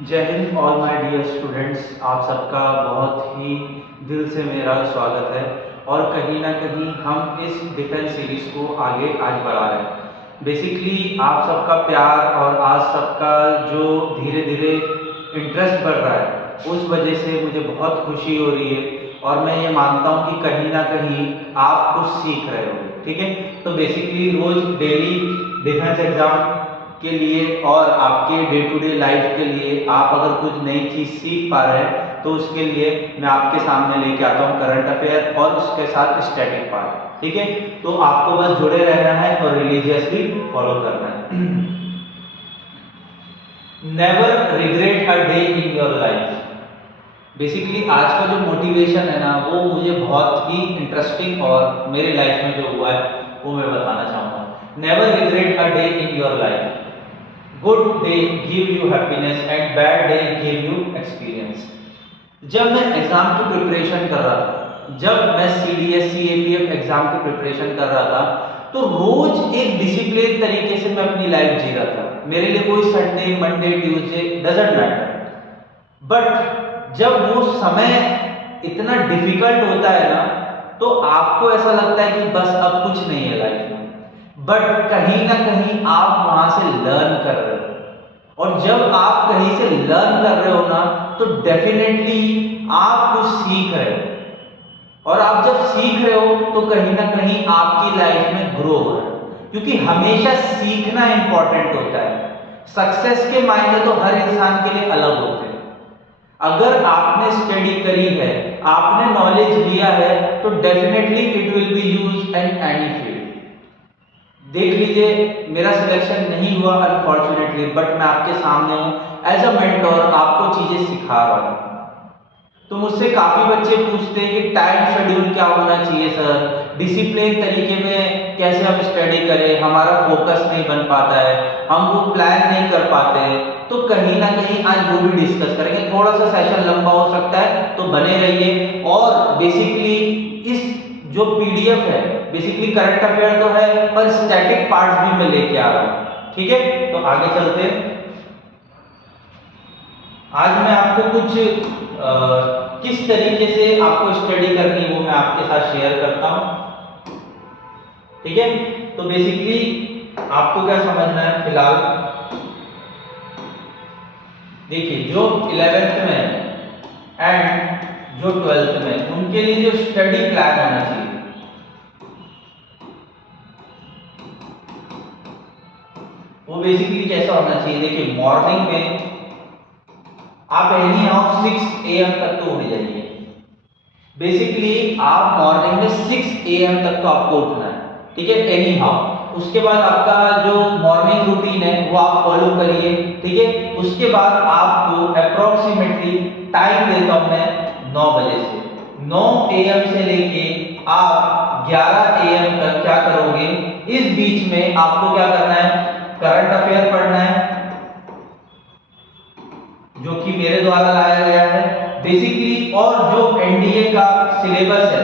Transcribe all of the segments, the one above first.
जय Hind all my dear students. आप सबका बहुत ही दिल से मेरा स्वागत है और कहीं ना कहीं हम इस डिफेंस सीरीज़ को आगे आज बढ़ा रहे हैं। बेसिकली आप सबका प्यार और आज सबका जो धीरे धीरे इंटरेस्ट बढ़ रहा है उस वजह से मुझे बहुत खुशी हो रही है और मैं ये मानता हूँ कि कहीं ना कहीं आप कुछ सीख रहे हो। ठीक है, तो बेसिकली रोज़ डेली डिफेंस एग्ज़ाम के लिए और आपके डे टू डे लाइफ के लिए आप अगर कुछ नई चीज़ सीख पा रहे हैं तो उसके लिए मैं आपके सामने लेके आता हूँ करंट अफेयर और उसके साथ स्टैटिक पार्ट। ठीक है, तो आपको बस जुड़े रहना है और रिलीजियसली फॉलो करना है। Never regret a day in your life. Basically आज का जो मोटिवेशन है ना वो मुझे बहुत ही इंटरेस्टिंग और मेरे लाइफ में जो हुआ है वो मैं बताना चाहूँगा। Never regret a day in your life. Good day give you happiness and bad day give you experience. जब मैं एग्जाम की प्रिपरेशन कर रहा था, जब मैं CDS CAPF एग्जाम की प्रिपरेशन कर रहा था तो रोज एक डिसिप्लिन तरीके से मैं अपनी लाइफ जी रहा था। मेरे लिए कोई Sunday Monday Tuesday doesn't matter, but जब वो समय इतना डिफिकल्ट होता है ना तो आपको ऐसा लगता है कि बस अब कुछ नहीं है लाइफ में, बट कहीं ना कहीं आप वहां से लर्न कर रहे हो और जब आप कहीं से लर्न कर रहे हो ना तो डेफिनेटली आप कुछ सीख रहे हो और आप जब सीख रहे हो तो कहीं ना कहीं आपकी लाइफ में ग्रो हो रहा है, क्योंकि हमेशा सीखना इंपॉर्टेंट होता है। सक्सेस के मायने तो हर इंसान के लिए अलग होते हैं। अगर आपने स्टडी करी है, आपने नॉलेज लिया है तो definitely it will B use in any field. देख लीजिए, मेरा सिलेक्शन नहीं हुआ अनफॉर्चुनेटली, बट मैं आपके सामने हूँ एज अ मेंटोर, आपको चीजें सिखा रहा हूँ। तो मुझसे काफी बच्चे पूछते हैं कि टाइम शेड्यूल क्या होना चाहिए सर, डिसिप्लिन तरीके में कैसे हम स्टडी करें, हमारा फोकस नहीं बन पाता है, हम वो प्लान नहीं कर पाते हैं। तो कहीं ना कहीं आज वो भी डिस्कस करेंगे। थोड़ा सा सेशन लंबा हो सकता है तो बने रहिए। और बेसिकली इस जो PDF है, बेसिकली करंट अफेयर तो है पर स्टैटिक पार्ट्स भी मैं लेके आ रहा हूँ। ठीक है, तो आगे चलते हैं। आज मैं आपको कुछ किस तरीके से आपको स्टडी करनी है वो मैं आपके साथ शेयर करता हूँ। ठीक है, तो बेसिकली आपको क्या समझना है फिलहाल, देखिए जो 11th में एंड जो 12th में उनके लिए जो स्टडी प्लान होना चाहिए वो बेसिकली कैसा होना चाहिए। देखिए मॉर्निंग में आप एनी हाउ 6 AM तक तो उठ जाइए। बेसिकली आप मॉर्निंग में 6 AM तक तो आपको उठना है। ठीक है, एनी हाउ। उसके बाद आपका जो मॉर्निंग रूटीन है वो आप फॉलो करिए। ठीक है, उसके बाद आपको अप्रोक्सीमेटली टाइम देता हूं मैं 9 बजे से 9 AM से लेके आप 11 AM तक क्या करोगे। इस बीच में आपको क्या करना है, करंट अफेयर पढ़ना है जो कि मेरे द्वारा लाया गया है बेसिकली, और जो NDA का सिलेबस है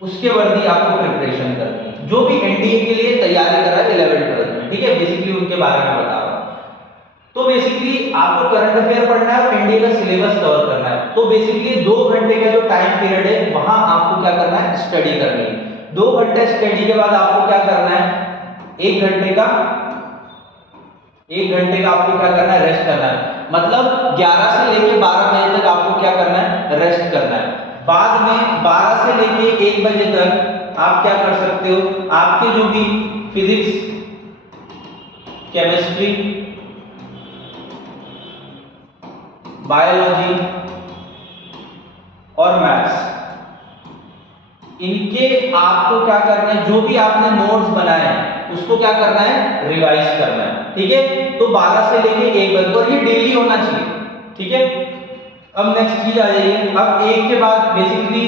उसके वर्दी आपको प्रिपरेशन करनी है। जो भी NDA के लिए तैयारी कर रहा है 11th 12th में, ठीक है, बेसिकली उनके बारे में बता रहा हूं। तो बेसिकली आपको करंट अफेयर पढ़ना है और NDA का सिलेबस कवर करना है। तो बेसिकली 2 घंटे का जो टाइम पीरियड है वहां आपको क्या करना है, स्टडी करनी है। 2 घंटे स्टडी के बाद आपको क्या करना है, 1 घंटे का आपको क्या करना है, रेस्ट करना है। मतलब 11 से लेके 12 बजे तक आपको क्या करना है, रेस्ट करना है। बाद में 12 से लेके 1 बजे तक आप क्या कर सकते हो, आपके जो भी फिजिक्स, केमिस्ट्री, बायोलॉजी और मैथ्स, इनके आपको क्या करना है, जो भी आपने नोट्स बनाए हैं उसको क्या करना है, रिवाइज करना है। ठीक है, तो 12 से लेके 1 बजे, और ये डेली होना चाहिए। ठीक है, अब नेक्स्ट चीज आ जाइए। अब 1 के बाद बेसिकली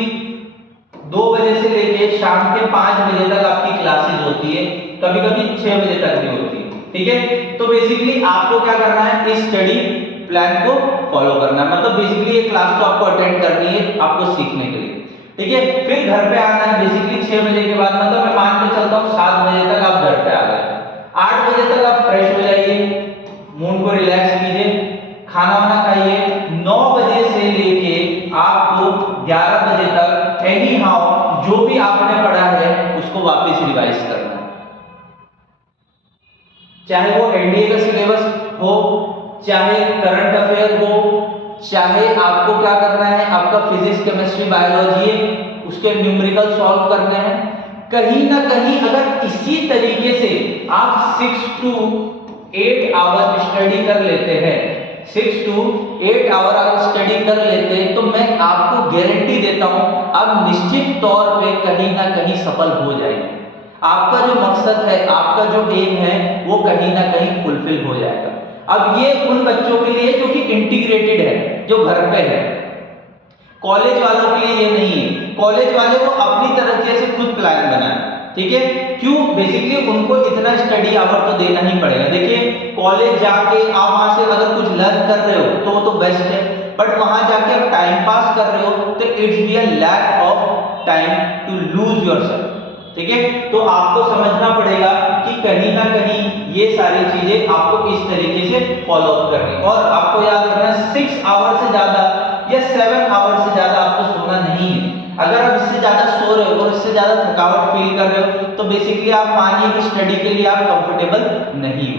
2 बजे से लेके शाम के 5 बजे तक आपकी क्लासेस होती है, कभी कभी 6 बजे तक भी होती है। ठीक है, तो बेसिकली आपको क्या करना है, इस स्टडी प्लान को फॉलो करना है। मतलब बेसिकली ये क्लास तो आपको अटेंड करनी है आपको सीखने के लिए। ठीक है, फिर घर पे आना है बेसिकली 6 बजे के बाद, मतलब मैं मान के चलता हूँ 7 बजे तक आप घर पे आ गए। 8 बजे तक आप फ्रेश हो जाइए, चाहे वो एनडीए का सिलेबस हो, चाहे करंट अफेयर हो, चाहे आपको क्या करना है, आपका फिजिक्स केमिस्ट्री बायोलॉजी है उसके न्यूमेरिकल सॉल्व करने हैं, कहीं ना कहीं अगर इसी तरीके से आप 6 to 8 आवर स्टडी कर लेते हैं, 6 to 8 आवर आप स्टडी कर लेते हैं, तो मैं आपको गारंटी देता हूं आप निश्चित तौर पे कहीं ना कहीं सफल हो जाएंगे। आपका जो मकसद है, आपका जो एम है, वो कहीं ना कहीं फुलफिल हो जाएगा। अब ये उन बच्चों के लिए जो कि इंटीग्रेटेड है, जो घर पे है। कॉलेज वालों के लिए ये नहीं है, कॉलेज वाले को अपनी तरीके से खुद प्लान बनाए, ठीक है। क्यों? बेसिकली उनको इतना स्टडी आवर तो देना ही पड़ेगा। देखिए कॉलेज जाके आप वहां से अगर कुछ लर्न कर रहे हो तो वो तो बेस्ट है, बट वहां जाके आप टाइम पास कर रहे हो तो it's be a lack of time to lose yourself, ठीक है। तो आपको समझना पड़ेगा कि कहीं ना कहीं ये सारी चीजें आपको इस तरीके से फॉलो अप करनी, और आपको याद रखना 6 आवर से ज्यादा या 7 आवर से ज्यादा आपको सोना नहीं है। अगर आप इससे ज्यादा सो रहे हो और इससे ज्यादा थकावट फील कर रहे हो तो बेसिकली आप मानिए कि स्टडी के लिए आप कंफर्टेबल नहीं हो।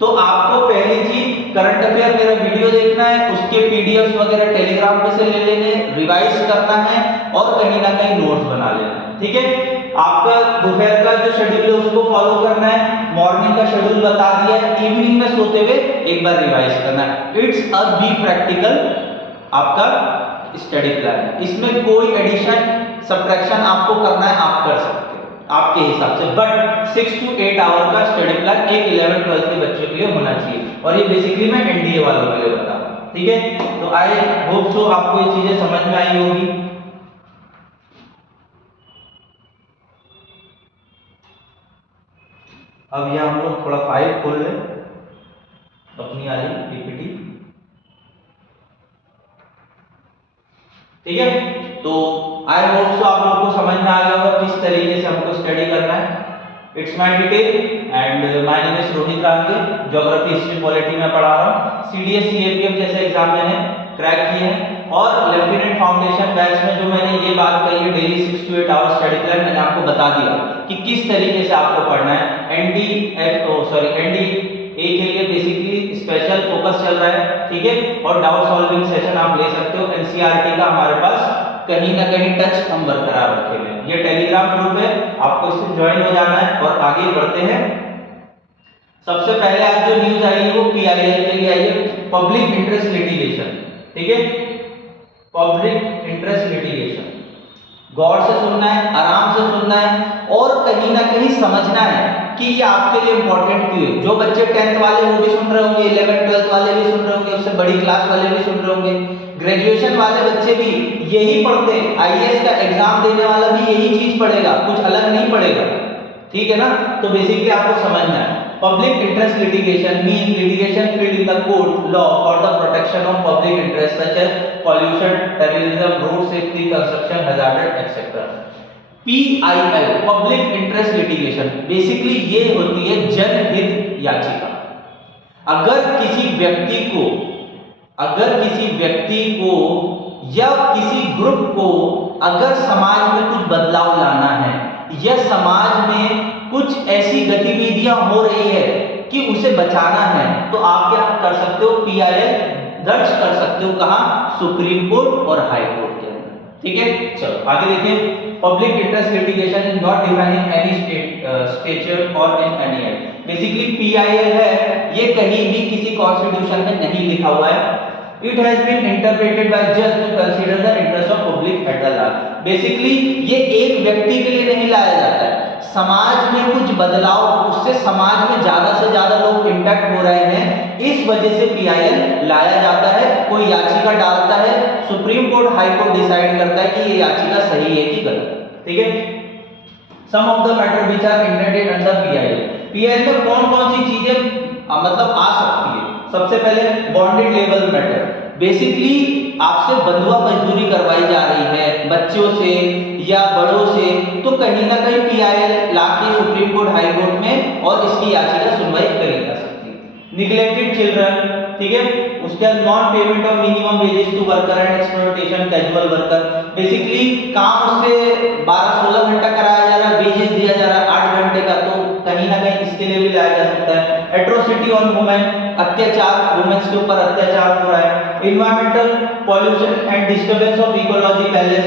तो आपको पहली चीज करंट अफेयर मेरा वीडियो देखना है, उसके पीडीएफ वगैरह टेलीग्राम पे से ले लेने, रिवाइज करना है और कहीं ना कहीं नोट्स बना लेना है, ठीक है। आपका दोपहर का जो शेड्यूल है उसको फॉलो करना है, मॉर्निंग का शेड्यूल बता दिया है, इवनिंग में सोते हुए एक बार रिवाइज करना है। इट्स अ बी प्रैक्टिकल आपका स्टडी प्लान है, इसमें कोई एडिशन सब्ट्रैक्शन आपको करना है आप कर सकते हो आपके हिसाब से, बट 6 to 8 आवर का स्टडी प्लान एक 11-12 के बच्चों के लिए होना चाहिए, और ये बेसिकली मैं एनडीए वालों के लिए बता रहा हूं, ठीक है। तो आई होप सो आपको ये चीजें समझ में आई होगी। अब यह हम लोग थोड़ा फाइल खोल लें अपनी वाली पीपीटी, ठीक है। तो आई होप सो आप लोग को समझ में आ गया होगा किस तरीके से हमको स्टडी करना है। It's my detail and my name is Rohit रांगे, ज्योग्राफी हिस्ट्री पॉलिटी में पढ़ा रहा हूँ। सीडीएस सीएपीएफ जैसे एग्जाम मैंने क्रैक किए हैं, और लेफ्टिनेंट फाउंडेशन बैच में जो मैंने ये बात कही है daily 6 to 8 hour study plan, मैंने आपको बता दिया कि किस तरीके से आपको पढ़ना है। एनडीए के लिए बेसिकली स्पेशल फोकस चल रहा है, ठीक है, और डाउट सॉल्विंग सेशन आप ले सकते हो। एनसीईआरटी का हमारे पास कहीं ना कहीं टच हम बरकरार रखे हुए हैं। ये टेलीग्राम ग्रुप है, आपको इससे ज्वाइन हो जाना है और आगे बढ़ते हैं। सबसे पहले आज जो न्यूज आई है वो पीआईएल के लिए आई है, पब्लिक इंटरेस्ट लिटिगेशन, ठीक है। पब्लिक इंटरेस्ट लिटिगेशन गौर से सुनना है, आराम से सुनना है, और कहीं ना कहीं समझना है कि ये आपके लिए इंपॉर्टेंट क्यों है। जो बच्चे 10th वाले वो भी सुन रहे होंगे, 11th-12th वाले भी सुन रहे होंगे, उससे बड़ी क्लास वाले भी सुन रहे होंगे, ग्रेजुएशन वाले बच्चे भी यही पढ़ते हैं, आईएएस का एग्जाम देने वाला भी यही चीज पढ़ेगा, कुछ अलग नहीं पढ़ेगा, ठीक है ना। तो बेसिकली आपको समझना है public interest litigation means litigation filed in the court law for the protection of public interest such as pollution, terrorism, road safety, construction hazard etcetera. PIL public interest litigation basically ये होती है जनहित याचिका। अगर किसी व्यक्ति को या किसी ग्रुप को अगर समाज में कुछ बदलाव लाना है या समाज में कुछ ऐसी गतिविधियां हो रही है कि उसे बचाना है, तो आप क्या कर सकते हो, पीआईएल दर्ज कर सकते हो। कहां? सुप्रीम कोर्ट और हाई कोर्ट के अंदर, ठीक है। चलो आगे देखिए। Public interest litigation is not defining any statute और in any act. Basically PIL है, ये कहीं भी किसी कॉन्स्टिट्यूशन में नहीं लिखा हुआ है। It has been interpreted by judge to consider the interest of public at the large. Basically ये एक व्यक्ति के लिए नहीं लाया जाता है, समाज में कुछ बदलाव, उससे समाज में ज्यादा से ज्यादा लोग इम्पैक्ट हो रहे हैं, इस वजह से पीआईएल लाया जाता है। कोई याचिका डालता है, supreme court high court decide करता है कि ये याचिका सही है कि गलत, ठीक है। Some of the matter which are intended under PIL. PIL में कौन कौन सी चीजें मतलब आ सकती है? सबसे पहले बॉन्डेड लेबर मैटर, बेसिकली आपसे बंधुआ मजदूरी करवाई जा रही है बच्चों से या बड़ों से, तो कहीं ना कहीं पीआईएल लाके सुप्रीम कोर्ट हाई कोर्ट में और इसकी याचिका सुनवाई करी जा सकती है। निग्लेक्टेड चिल्ड्रन, ठीक है, उसके बाद non payment of minimum wages to worker and exploitation casual worker. Basically काम उससे 12-16 घंटा कराया जा रहा है, वेजेस दिया जा रहा है 8 घंटे का, तो कहीं ना कहीं इसके लिए भी लाया जा सकता है। एट्रोसिटी ऑन वुमेन, अत्याचार, वुमेन्स के ऊपर अत्याचार हो रहा है। Environmental pollution and disturbance of ecology balance,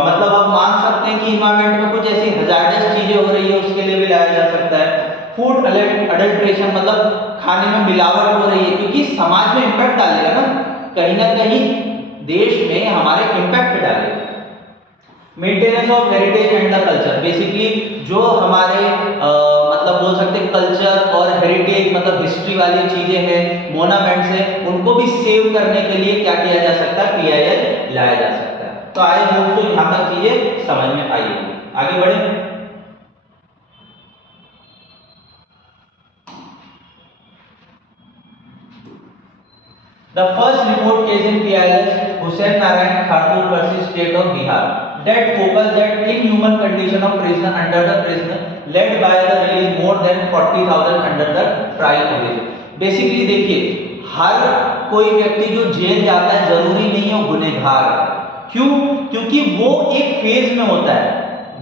मतलब आप मान सकते हैं कि इन्वायरमेंट में कुछ ऐसी हजार्डस चीजें हो रही है, उसके लिए भी लाया जा सकता है। फूड अडल्ट्रेशन, मतलब खाने में मिलावट हो रही है, क्योंकि समाज में इंपैक्ट डालेगा ना, कहीं ना कहीं देश में हमारे इंपैक्ट डालेगा। Maintenance of heritage and the culture, basically जो हमारे मतलब बोल सकते हैं कल्चर और हेरिटेज, मतलब हिस्ट्री वाली चीजें हैं, मोनामेंट्स हैं, उनको भी सेव करने के लिए क्या किया जा सकता है, पीआईएल लाया जा सकता है। तो आई होप सो यहाँ तक चीजें समझ में आई होगी। आगे बढ़े। The first report case in PIL Hussain Narayan Khartoum versus State of Bihar that focused that inhuman condition of prisoner under the prison led by the release more than 40,000 under the trial origin। Basically देखिए, हर कोई व्यक्ति जो jail जाता है जरूरी नहीं है वो गुनहगार है। क्यों? क्योंकि वो एक फेज में होता है,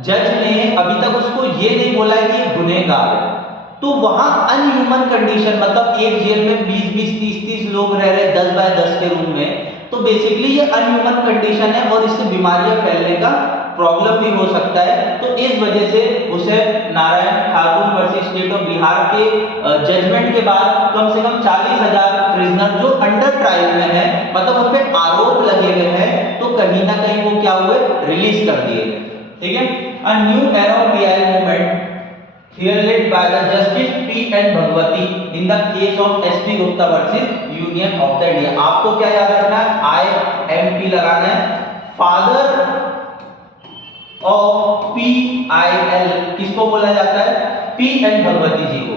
जज ने अभी तक उसको ये नहीं बोला है कि गुनहगार है, तो वहां अनह्यूमन कंडीशन, मतलब एक जेल में 20-20, 30-30 लोग रह रहे 10 बाय 10 के रूम में, तो बेसिकली ये अनह्यूमन कंडीशन है और इससे बीमारियां फैलने का प्रॉब्लम भी हो सकता है। तो इस वजह से उसे Narayan Thakur versus state of Bihar के जजमेंट के बाद कम से कम 40,000 प्रिजनर जो अंडर ट्रायल में है, मतलब उन पे आरोप लगे हुए हैं, तो कहीं ना कहीं वो क्या हुए, रिलीज कर दिए। ठीक है। A new era of PIL movement here led by the Justice P.N. Bhagwati in the case of S.P. Gupta versus Union of the India। आपको क्या याद रखना है, IMP लगाना है। फादर ऑफ PIL किसको बोला जाता है, P.N. भगवती जी को।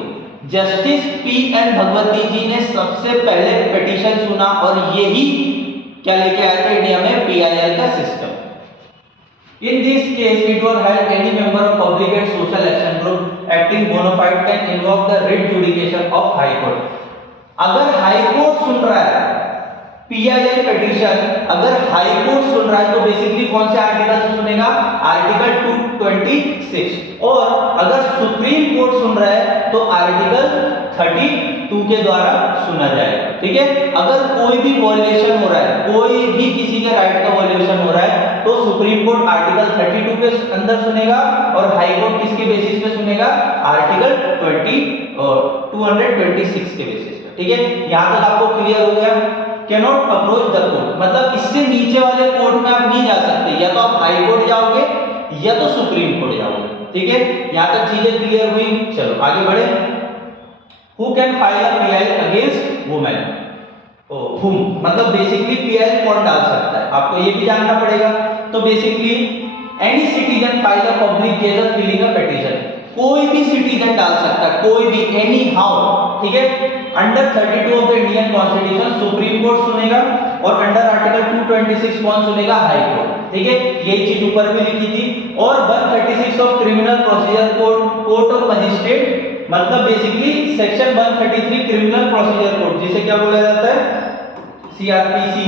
Justice P.N. भगवती जी ने सबसे पहले पिटीशन सुना और यही क्या लेके आए थे इंडिया में, PIL का system. In this case, it was held any member of public and social action group acting bona fide can invoke the writ judication of High Court। अगर हाई कोर्ट सुन रहा है पीआईएल पिटीशन, अगर high court सुन रहा है तो basically कौन से article से सुनेगा, आर्टिकल 226, और अगर सुप्रीम कोर्ट सुन रहा है तो आर्टिकल 32 के द्वारा सुना जाएगा। ठीक है। अगर कोई भी वॉल्यूशन हो रहा है, कोई भी किसी के राइट का वॉल्यूशन हो रहा है, तो सुप्रीम कोर्ट आर्टिकल 32 के अंदर सुनेगा और हाई कोर्ट किसके बेसिस पे सुनेगा, आर्टिकल 226 के बेसिस पे। ठीक है। यहां तक आपको क्लियर हो गया। कैनॉट अप्रोच द कोर्ट, मतलब इससे नीचे वाले कोर्ट में आप नहीं जा सकते, या तो आप हाई कोर्ट जाओगे या तो सुप्रीम कोर्ट जाओगे। ठीक है। यहां तक चीजें क्लियर हुई। चलो आगे बढ़े। Who can file a PIL against women, हुम, मतलब बेसिकली पीआईएल कौन डाल सकता है, आपको ये भी जानना पड़ेगा। तो basically any citizen file a public case of filing a petition, कोई भी सिटीजन डाल सकता है, कोई भी, एनी हाउ। ठीक है। Under 32 of the Indian constitution supreme court सुनेगा और अंडर आर्टिकल 226 कौन सुनेगा, हाई कोर्ट। ठीक है। यही चीज ऊपर भी लिखी थी। और 136 of criminal procedure code, court of magistrate, मतलब basically section 133 criminal procedure code, जिसे क्या बोला जाता है, सीआरपीसी।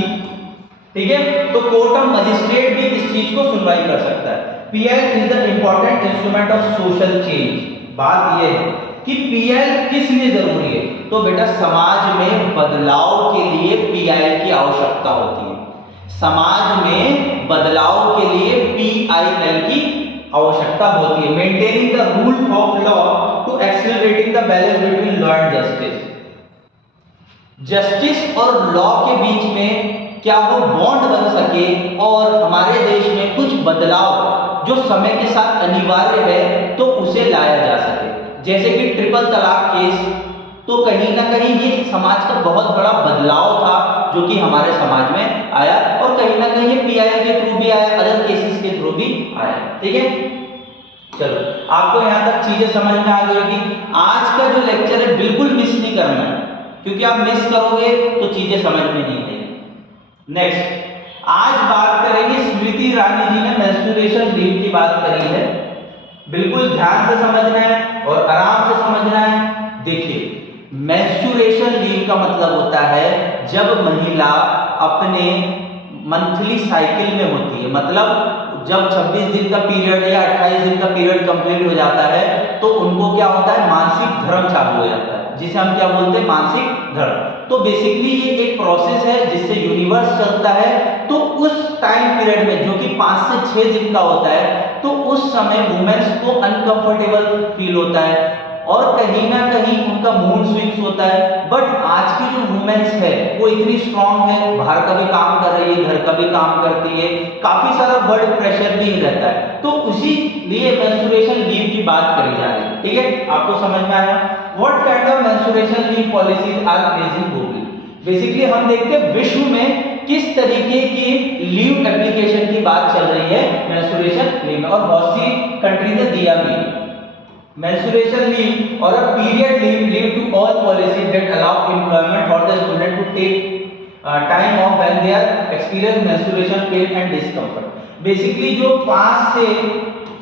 ठीक है। तो कोर्ट ऑफ मजिस्ट्रेट भी इस चीज को सुनवाई कर सकता है। PIL is the important instrument of social change. बात यह है कि पीआईएल किस लिए जरूरी है, तो बेटा समाज में बदलाव के लिए पीआईएल की आवश्यकता होती है। समाज में बदलाव के लिए पीआईएल की आवश्यकता होती है। Maintaining the rule of law to accelerating the balance between law and justice, justice और लॉ के बीच में क्या वो बॉन्ड बन सके और हमारे देश में कुछ बदलाव जो समय के साथ अनिवार्य है तो उसे लाया जा सके। जैसे कि ट्रिपल तलाक केस, तो कहीं ना कहीं ये समाज का बहुत बड़ा बदलाव था जो कि हमारे समाज में आया, और कहीं ना कहीं ये पीआईएल के थ्रू भी आया, अदर केसेस के थ्रू भी आया। ठीक है। चलो आपको यहाँ तक चीजें समझ में आ गई होगी। आज का जो लेक्चर है बिल्कुल मिस नहीं करना है, क्योंकि आप मिस करोगे तो चीजें समझ में नहीं आएगी। नेक्स्ट, आज बात करेंगे, स्मृति ईरानी जी ने मेंस्ट्रुएशन लीव की बात करी है। बिल्कुल ध्यान से समझना है और आराम से समझना है। देखिए, मेंस्ट्रुएशन लीव का मतलब होता है जब महिला अपने मंथली साइकिल में होती है, मतलब जब 26 दिन का पीरियड या 28 दिन का पीरियड कंप्लीट हो जाता है तो उनको क्या होता है, मासिक धर्म चालू हो जाता है, जिसे हम क्या बोलते हैं, मासिक धर्म। तो बेसिकली ये एक प्रोसेस है जिससे यूनिवर्स चलता है। तो उस टाइम पीरियड में जो कि 5 से 6 दिन का होता है, तो उस समय वुमेन्स को अनकंफर्टेबल फील होता है और कहीं ना कहीं उनका मूड स्विंग्स होता है। बट आज की जो वुमेन्स है वो इतनी स्ट्रांग है, बाहर का भी काम कर रही है, घर का भी काम करती है, काफी सारा ब्लड प्रेशर भी रहता है, तो उसी लिए मेंस्ट्रुएशन लीव की बात करी जा रही है। ठीक है, आपको समझ में आया? What kind of menstruation leave policies are present globally? Basically हम देखते हैं विश्व में किस तरीके की लीव एप्लीकेशन की बात चल रही है मेंस्ट्रुएशन लीव में, और बहुत सी कंट्रीज ने दिया भी। Menstruation leave or a period leave to all policies that allow employment for the student to take time off when they are experience menstruation pain and discomfort. Basically जो 5 से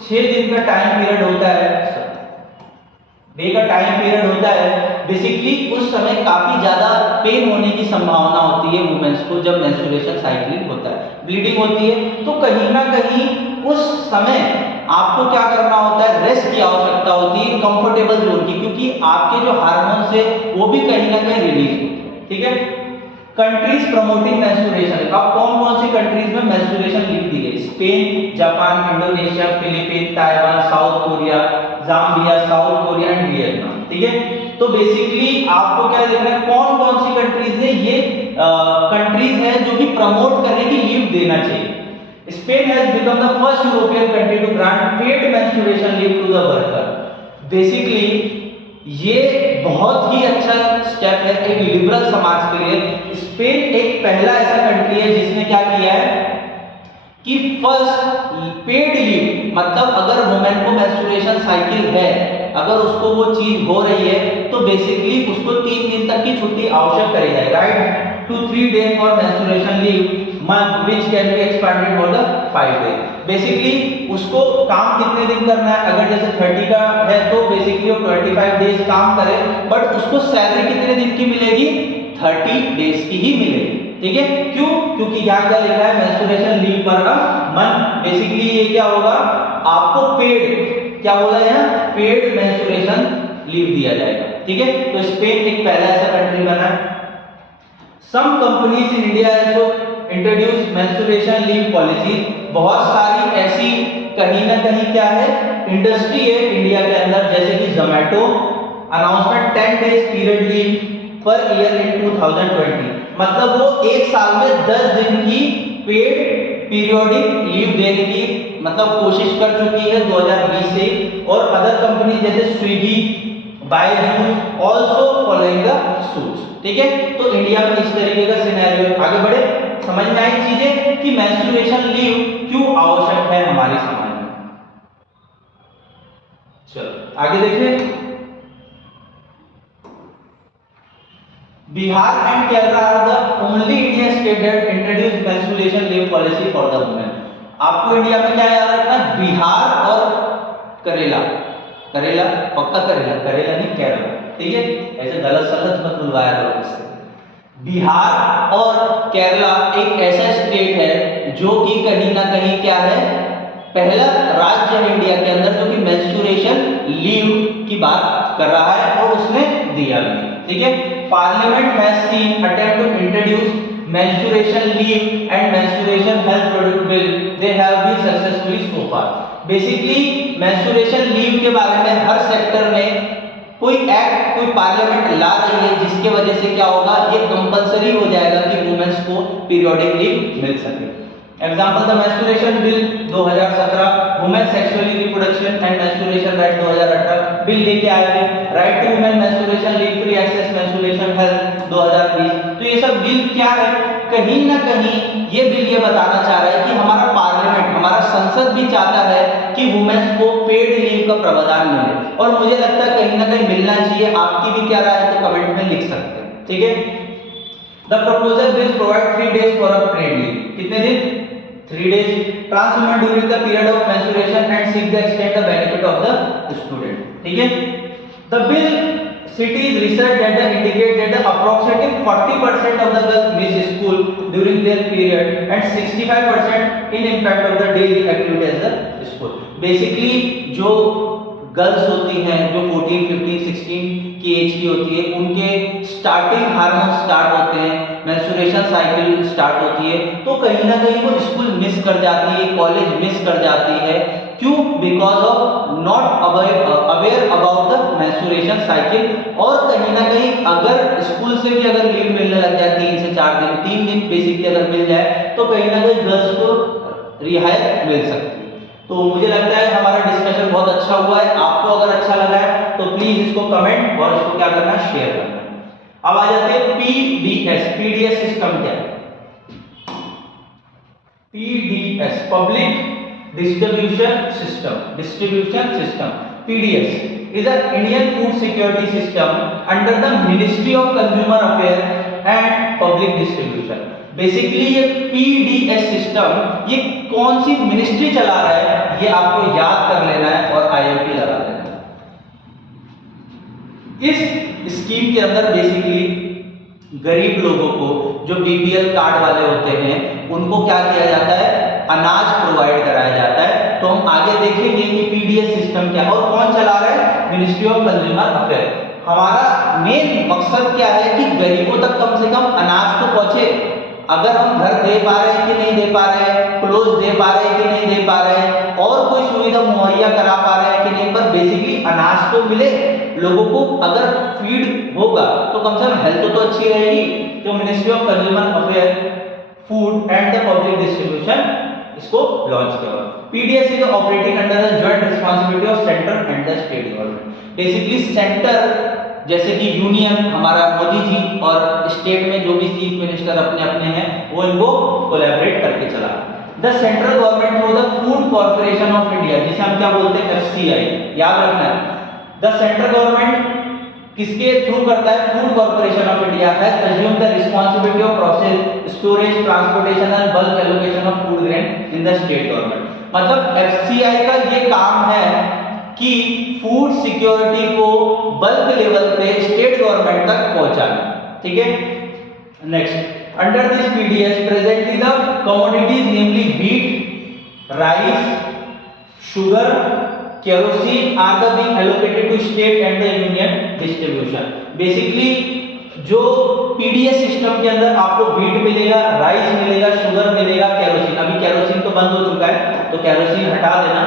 6 दिन का टाइम पीरियड होता है, day का time period होता है, basically उस समय काफी ज्यादा पेन होने की संभावना होती है वुमेन्स को जब मेंस्ट्रुएशन साइक्लिंग होता है, ब्लीडिंग होती है। तो कहीं ना कहीं उस समय आपको क्या करना होता है, रेस्ट की आवश्यकता होती है, कंफर्टेबल जोन की, क्योंकि आपके जो हार्मोन्स है वो भी कहीं ना कहीं रिलीज होते हैं। ठीक है, कंट्रीज प्रमोटिंग मेंस्ट्रुएशन। अब कौन कौन सी कंट्रीज में मेंस्ट्रुएशन लीव दी गई? Spain, Japan, Indonesia, Philippine, Taiwan, south Korea, Zambia, south Korea and Vietnam. ठीक है, तो बेसिकली आपको क्या देखना है, कौन कौन सी कंट्रीज ने ये कंट्रीज है जो कि प्रमोट करने की लीव देना चाहिए। Spain has become the first European country to grant paid menstruation leave to the worker. Basically, ये बहुत ही अच्छा स्टेप है एक लिबरल समाज के लिए। स्पेन एक पहला ऐसा कंट्री है जिसने क्या किया है कि फर्स्ट पेड लीव, मतलब अगर वुमेन को मेंस्ट्रुएशन साइकिल है, अगर उसको वो चीज हो रही है, तो बेसिकली उसको 3 दिन तक की छुट्टी आवश्यक करी जाए, right to 3 days for menstruation leave month which can be expanded for the 5 days. Basically उसको काम कितने दिन करना है, अगर जैसे 30 का है तो बेसिकली वो 25 डेज काम करे, बट उसको सैलरी कितने दिन की मिलेगी, 30 डेज की ही मिलेगी। ठीक है, क्यों? क्योंकि यहाँ क्या लिखा है, menstruation leave per month. Basically ये क्या होगा, आपको पेड, क्या बोला है, पेड मेंस्ट्रुएशन लीव दिया जाएगा। ठीक है, तो स्पेन एक पहला ऐसा कंट्री बना। सम कंपनीज इन इंडिया जो इंट्रोड्यूस मेंस्ट्रुएशन लीव पॉलिसी। बहुत सारी ऐसी कहीं ना कहीं क्या है इंडस्ट्री है इंडिया के अंदर, जैसे कि Zomato announcement 10 days period leave per year in 2020, मतलब वो एक साल में 10 दिन की पेड पीरियोडिक लीव देने की मतलब कोशिश कर चुकी है 2020 से। और अदर कंपनी जैसे Swiggy, Byju's also following the suits. ठीक है, तो इंडिया में इस तरीके का सिनेरियो। आगे बढ़े, समझ में आई चीजें कि मेंस्ट्रुएशन लीव क्यों आवश्यक है हमारे समाज में। चलो आगे देखिए, Bihar and Kerala are the only Indian state that introduce menstruation leave policy for the women. आपको इंडिया में क्या याद रखना, बिहार और करेला, करेला पक्का करेला, करेला नहीं केरला। ठीक है, ऐसे गलत सलत मत बुलवाया करो इससे। बिहार और केरला एक ऐसा स्टेट है जो कि कहीं ना कहीं क्या है, पहला राज्य है इंडिया के अंदर जो कि मेंस्ट्रुएशन लीव की बात कर रहा है और उसने दिया भी। ठीक है, parliament has seen attempt to introduce menstruation leave and menstruation health product bill, they have been successfully so far. Basically menstruation leave के बारे में हर सेक्टर में कोई एक्ट, कोई पार्लियामेंट ला रही है जिसके वजह से क्या होगा, ये कंपलसरी हो जाएगा कि वुमेन्स को पीरियोडिक लीव मिल सके। Example the menstruation bill 2017, women sexually reproduction and menstruation right 2018 bill लेके आए थे, right to women menstruation leave free access menstruation health 2020। तो ये सब बिल क्या है, कहीं ना कहीं ये बिल ये बताना चाह रहा है कि हमारा पार्लियामेंट, हमारा संसद भी चाहता है कि वुमेन्स को पेड लीव का प्रावधान मिले, और मुझे लगता है कहीं ना कहीं मिलना चाहिए। आपकी भी क्या राय है तो कमेंट में लिख सकते हैं। ठीक है, the proposal bill provide 3 days for a paid leave, कितने दिन, 3 days trans women during the period of menstruation and seek the extent the benefit of the student. ठीक है, the bill cities research that indicate that the approximately 40% of the girls miss school during their period and 65% in impact of the daily activity as the school. Basically जो girls होती हैं जो 14, 15, 16 की as की होती है, उनके स्टार्टिंग हार्मोन स्टार्ट होते हैं, मेंस्ट्रुएशन साइकिल स्टार्ट होती है, तो कहीं ना कहीं वो स्कूल मिस कर जाती है, कॉलेज मिस कर जाती है। क्यों? Because of not aware about the menstruation cycle. और कहीं ना कहीं अगर स्कूल से भी अगर लीव मिलने लग जाए 3 से 4 दिन, 3 दिन बेसिकली अगर मिल जाए, तो कहीं ना कहीं गर्ल्स को रियायत मिल सकती है। तो मुझे लगता है हमारा डिस्कशन बहुत अच्छा हुआ है। आपको अगर अच्छा लगा है तो प्लीज इसको कमेंट और इसको क्या करना है, शेयर करना है। अब आ जाते हैं पीडीएस। पीडीएस सिस्टम क्या है? PDS public distribution system. PDS is an Indian food security system under the Ministry of Consumer Affairs and Public Distribution। Basically ये पीडीएस सिस्टम ये कौन सी मिनिस्ट्री चला रहा है, ये आपको याद कर लेना है और आईएमपी लगा लेना है। इस स्कीम के अंदर बेसिकली गरीब लोगों को, जो बीपीएल कार्ड वाले होते हैं, उनको क्या किया जाता है, अनाज प्रोवाइड कराया जाता है। तो हम आगे देखेंगे कि पीडीएस सिस्टम क्या है और कौन चला रहा है, मिनिस्ट्री ऑफ कंज्यूमर अफेयर। हमारा मेन मकसद क्या है कि गरीबों तक कम से कम अनाज तो पहुंचे। अगर हम घर दे पा रहे हैं कि नहीं दे पा रहे हैं, क्लोज दे पा रहे हैं कि नहीं दे पा रहे हैं, और कोई सुविधा मुहैया करा पा रहे हैं कि नहीं, पर बेसिकली अनाज तो मिले लोगों को। अगर फीड होगा तो कम से कम हेल्थ तो अच्छी रहेगी। तो ministry of consumer affair, food and the public distribution इसको लॉन्च किया। PDS is operating under the joint responsibility of centre and the state government. Basically centre जैसे कि यूनियन हमारा मोदी जी, और स्टेट में जो भी चीफ मिनिस्टर अपने अपने हैं, वो इनको कोलैबोरेट करके चला। The central government through the food corporation of India, जिसे हम क्या बोलते हैं, एफसीआई, याद रखना है। द सेंट्रल गवर्नमेंट किसके थ्रू करता है, food corporation of India has assumed the responsibility of process, storage, transportation and bulk allocation of food grain in the state government. मतलब एफसीआई का ये काम है कि फूड सिक्योरिटी को बल्क लेवल पे स्टेट गवर्नमेंट तक पहुंचाना। ठीक है, next, under this PDS presently the commodities namely wheat, rice, sugar, kerosene are the being allocated to state and the union distribution. Basically जो पीडीएस सिस्टम के अंदर आपको व्हीट मिलेगा, राइस मिलेगा, शुगर मिलेगा, केरोसिन, अभी केरोसिन तो बंद हो चुका है तो केरोसिन हटा देना।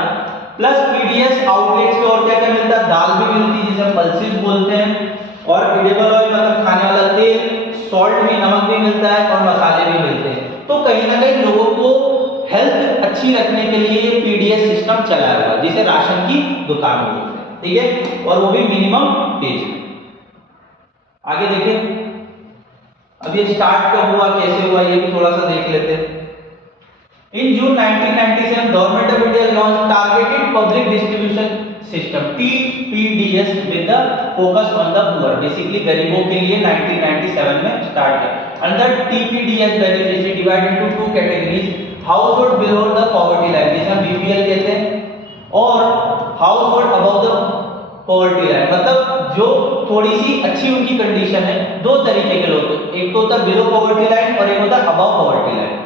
प्लस पीडीएस आउटलेट्स पे और क्या क्या मिलता है, दाल भी मिलती है जिसे पल्सेस बोलते हैं, और एडिबल ऑयल मतलब खाने वाला तेल, सॉल्ट भी, नमक भी मिलता है, और मसाले भी मिलते हैं। तो कहीं ना कहीं लोगों को हेल्थ अच्छी रखने के लिए ये पीडीएस सिस्टम चलाया हुआ, जिसे राशन की दुकान बोलते हैं। ठीक है, और वो भी मिनिमम पेज में। आगे देखें, अब ये स्टार्ट कब हुआ, कैसे हुआ, ये भी थोड़ा सा देख लेते हैं। In June 1997, Government of India launched Targeted Public Distribution System (TPDS) with the focus on the poor. Basically गरीबों के लिए 1997 में स्टार्ट किया। Under TPDS beneficiary divided into two categories: household below the poverty line, जिसे हम BPL कहते हैं, और household above the poverty line, मतलब जो थोड़ी सी अच्छी उनकी कंडीशन है। दो तरीके के लोग, एक तो होता है बिलो पॉवर्टी लाइन और एक होता है अबव पॉवर्टी लाइन।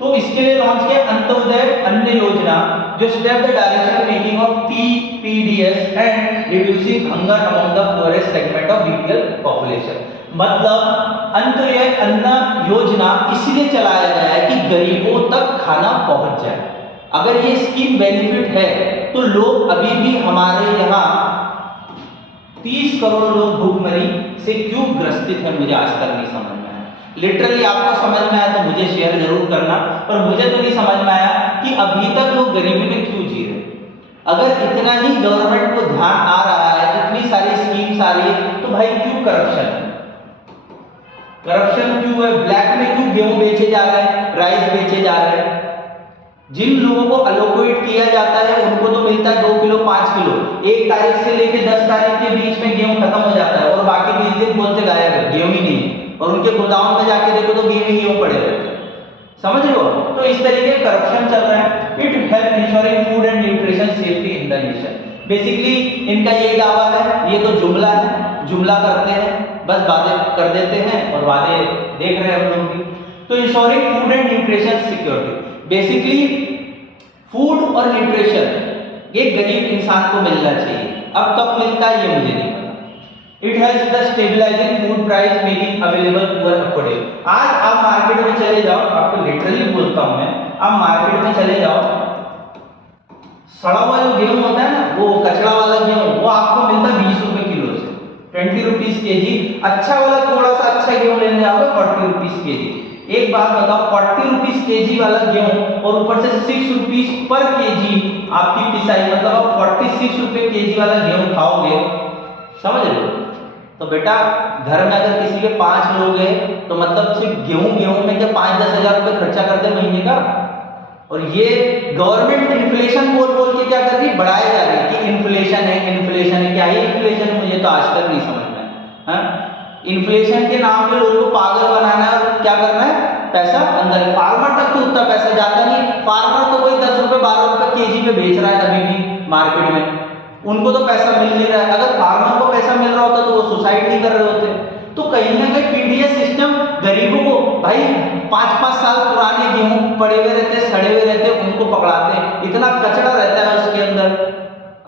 तो इसके लिए लॉन्च किया अंत्योदय अन्न योजना, जो step the direction making of TPDS and reducing hunger among the poorest segment of BPL population. मतलब अंत्योदय अन्न योजना इसलिए चलाया गया है कि गरीबों तक खाना पहुंच जाए। अगर ये स्कीम बेनिफिट है तो लोग, अभी भी हमारे यहाँ 30 करोड़ लोग भूखमरी से क्यों ग्रसित है, मुझे आज तक नहीं समझ में आया। लिटरली आपको समझ में आया तो मुझे शेयर जरूर करना, पर मुझे तो नहीं समझ में आया कि अभी तक लोग गरीबी में क्यों जी रहे। अगर इतना ही गवर्नमेंट को ध्यान आ रहा है, इतनी सारी स्कीम्स आ रही है, तो भाई क्यों करप्शन है, करप्शन क्यों है, ब्लैक में क्यों गेहूं बेचे जा रहे हैं, राइस बेचे जा रहे हैं। जिन लोगों को अलोकेट किया जाता है उनको तो मिलता है 2 किलो 5 किलो, 1 तारीख से लेकर 10 तारीख के बीच में गेहूं खत्म हो जाता है, और बाकी 20 दिन बोलते गायब है, गेहूं ही नहीं, और उनके गोदाम में जाके देखो तो गेहूं पड़े रहते हैं। समझ रहे हो? तो इस तरीके का करप्शन चल रहा है। It help ensuring food and nutrition safety in the nation. Basically इनका यही दावा है, ये तो जुमला है, जुमला करते हैं, बस वादे कर देते हैं और वादे देख रहे हैं हम लोग भी। तो ensuring food and nutrition security, basically food और न्यूट्रिशन ये गरीब इंसान को मिलना चाहिए। अब कब मिलता है ये मुझे नहीं पता। It has the stabilising food price making available poor affordable. आज आप मार्केट में चले जाओ, आपको लिटरली बोलता हूं मैं, आप मार्केट में चले जाओ, सड़ा हुआ जो गेहूं होता है ना, वो कचड़ा वाला गेहूं, वो आपको मिलता है 20 रुपए किलो से, 20 रुपीज के जी। अच्छा वाला थोड़ा सा अच्छा गेहूं लेने जाओगे 40 रुपीज के जी। एक बात बताओ, 40 रुपीज के जी वाला गेहूं और ऊपर से 6 रुपीज पर के जी आपकी पिसाई, मतलब आप 46 रुपए के जी वाला गेहूं खाओगे, समझ रहे हो? तो बेटा घर में अगर किसी के 5 लोग हैं तो मतलब सिर्फ गेहूं में क्या 5-10 हजार रुपए खर्चा करते हैं महीने का। और ये गवर्नमेंट इन्फ्लेशन बोल बोल के क्या कर रही है, बढ़ाई जा रही है कि इन्फ्लेशन है। क्या ये इन्फ्लेशन, मुझे तो आज तक नहीं समझ में है। इन्फ्लेशन के नाम पे लोगों को पागल बनाना है और क्या करना है, पैसा अंदर। फार्मर तक तो उतना पैसा जाता नहीं, फार्मर तो वही 10 रुपए 12 रुपए केजी पे बेच रहा है अभी भी मार्केट में, उनको तो पैसा मिल नहीं रहा है। अगर फार्मर को पैसा मिल रहा होता तो वो सुसाइड नहीं कर रहे होते। तो कहीं ना कहीं पीडीएस सिस्टम गरीबों को, भाई 5-5 साल पुराने गेहूं पड़े हुए रहते, सड़े हुए रहते, उनको पकड़ाते हैं, इतना कचरा रहता है उसके अंदर।